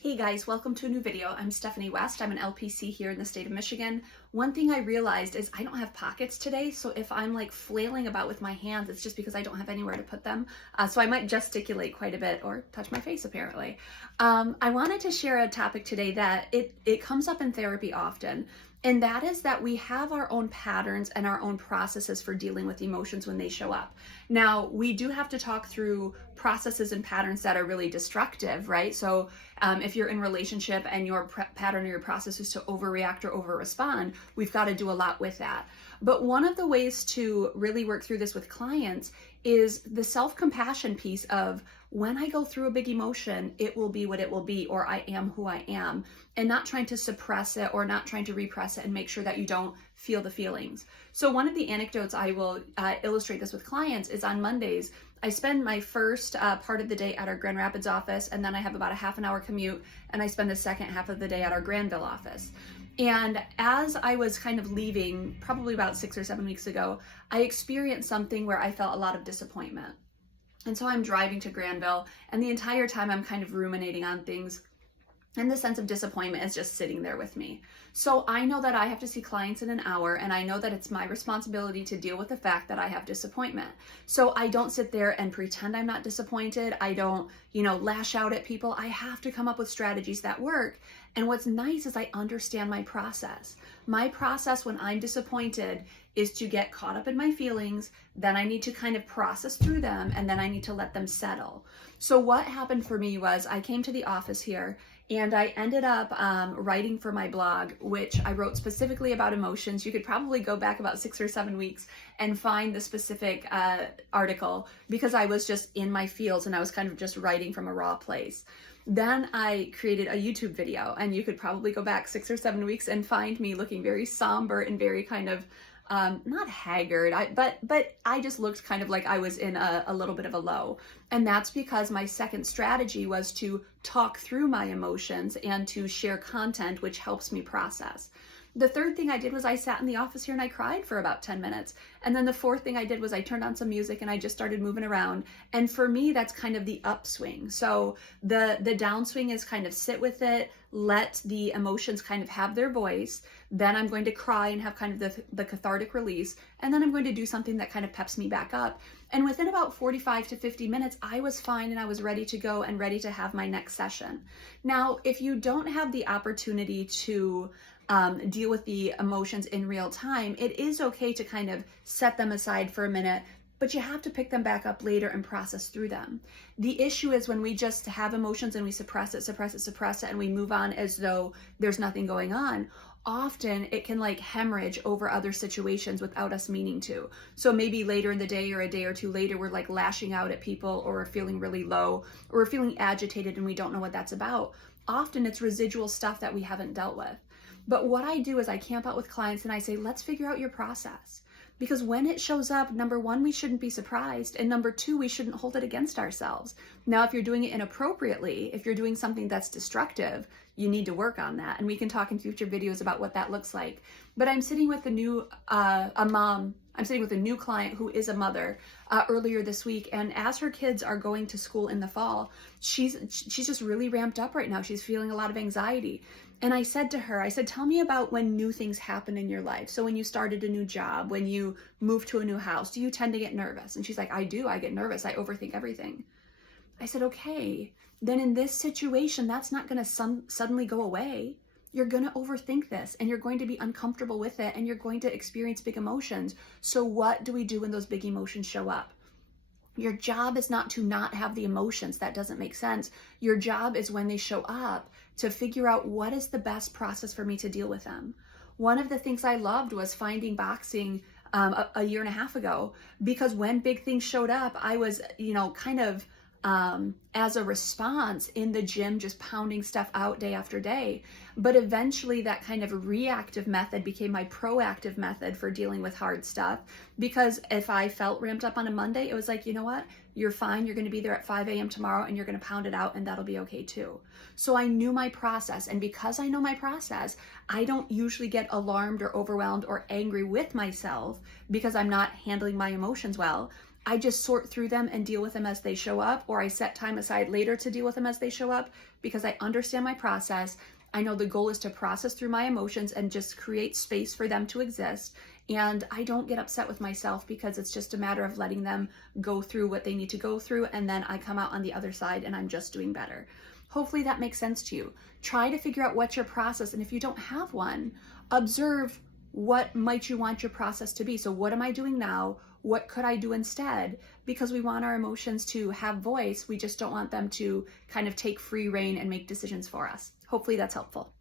Hey guys, welcome to a new video. I'm Stephanie West. I'm an LPC here in the state of Michigan. One thing I realized is I don't have pockets today, so if I'm like flailing about with my hands, it's just because I don't have anywhere to put them. So I might gesticulate quite a bit or touch my face apparently. I wanted to share a topic today that it comes up in therapy often. And that is that we have our own patterns and our own processes for dealing with emotions when they show up. Now, we do have to talk through processes and patterns that are really destructive, right? So if you're in a relationship and your pattern or your process is to overreact or over-respond, we've got to do a lot with that. But one of the ways to really work through this with clients is the self-compassion piece of when I go through a big emotion, it will be what it will be, or I am who I am, and not trying to suppress it or not trying to repress it and make sure that you don't feel the feelings. So one of the anecdotes I will illustrate this with clients is on Mondays, I spend my first part of the day at our Grand Rapids office, and then I have about a half an hour commute, and I spend the second half of the day at our Granville office. And as I was kind of leaving, probably about 6 or 7 weeks ago, I experienced something where I felt a lot of disappointment. And so I'm driving to Granville, and the entire time I'm kind of ruminating on things, and the sense of disappointment is just sitting there with me. So I know that I have to see clients in an hour, and I know that it's my responsibility to deal with the fact that I have disappointment. So I don't sit there and pretend I'm not disappointed. I don't, lash out at people. I have to come up with strategies that work. And what's nice is I understand my process. My process when I'm disappointed is to get caught up in my feelings, then I need to kind of process through them, and then I need to let them settle. So what happened for me was I came to the office here, and I ended up writing for my blog, which I wrote specifically about emotions. You could probably go back about 6 or 7 weeks and find the specific article, because I was just in my feels and I was kind of just writing from a raw place. Then I created a YouTube video, and you could probably go back 6 or 7 weeks and find me looking very somber and very kind of not haggard, but I just looked kind of like I was in a little bit of a low. And that's because my second strategy was to talk through my emotions and to share content, which helps me process. The third thing I did was I sat in the office here and I cried for about 10 minutes. And then the fourth thing I did was I turned on some music and I just started moving around. And for me, that's kind of the upswing. So the downswing is kind of sit with it, let the emotions kind of have their voice. Then I'm going to cry and have kind of the cathartic release. And then I'm going to do something that kind of peps me back up. And within about 45 to 50 minutes, I was fine and I was ready to go and ready to have my next session. Now, if you don't have the opportunity to deal with the emotions in real time, it is okay to kind of set them aside for a minute, but you have to pick them back up later and process through them. The issue is when we just have emotions and we suppress it, and we move on as though there's nothing going on. Often it can like hemorrhage over other situations without us meaning to. So maybe later in the day or a day or two later, we're like lashing out at people, or we're feeling really low, or we're feeling agitated and we don't know what that's about. Often it's residual stuff that we haven't dealt with. But what I do is I camp out with clients and I say, let's figure out your process. Because when it shows up, number one, we shouldn't be surprised. And number two, we shouldn't hold it against ourselves. Now, if you're doing it inappropriately, if you're doing something that's destructive, you need to work on that. And we can talk in future videos about what that looks like. But I'm sitting with I'm sitting with a new client who is a mother earlier this week. And as her kids are going to school in the fall, she's just really ramped up right now. She's feeling a lot of anxiety. And I said to her, tell me about when new things happen in your life. So when you started a new job, when you moved to a new house, do you tend to get nervous? And she's like, I do. I get nervous. I overthink everything. I said, okay, then in this situation, that's not going to suddenly go away. You're going to overthink this, and you're going to be uncomfortable with it, and you're going to experience big emotions. So what do we do when those big emotions show up? Your job is not to not have the emotions. That doesn't make sense. Your job is when they show up to figure out what is the best process for me to deal with them. One of the things I loved was finding boxing a year and a half ago, because when big things showed up, I was, kind of as a response in the gym, just pounding stuff out day after day. But eventually that kind of reactive method became my proactive method for dealing with hard stuff. Because if I felt ramped up on a Monday, it was like, you know what? You're fine. You're going to be there at 5 a.m. tomorrow, and you're going to pound it out, and that'll be okay too. So I knew my process. And because I know my process, I don't usually get alarmed or overwhelmed or angry with myself because I'm not handling my emotions well. I just sort through them and deal with them as they show up, or I set time aside later to deal with them as they show up because I understand my process. I know the goal is to process through my emotions and just create space for them to exist. And I don't get upset with myself because it's just a matter of letting them go through what they need to go through. And then I come out on the other side and I'm just doing better. Hopefully that makes sense to you. Try to figure out what's your process. And if you don't have one, observe what might you want your process to be. So what am I doing now? What could I do instead? Because we want our emotions to have voice. We just don't want them to kind of take free reign and make decisions for us. Hopefully that's helpful.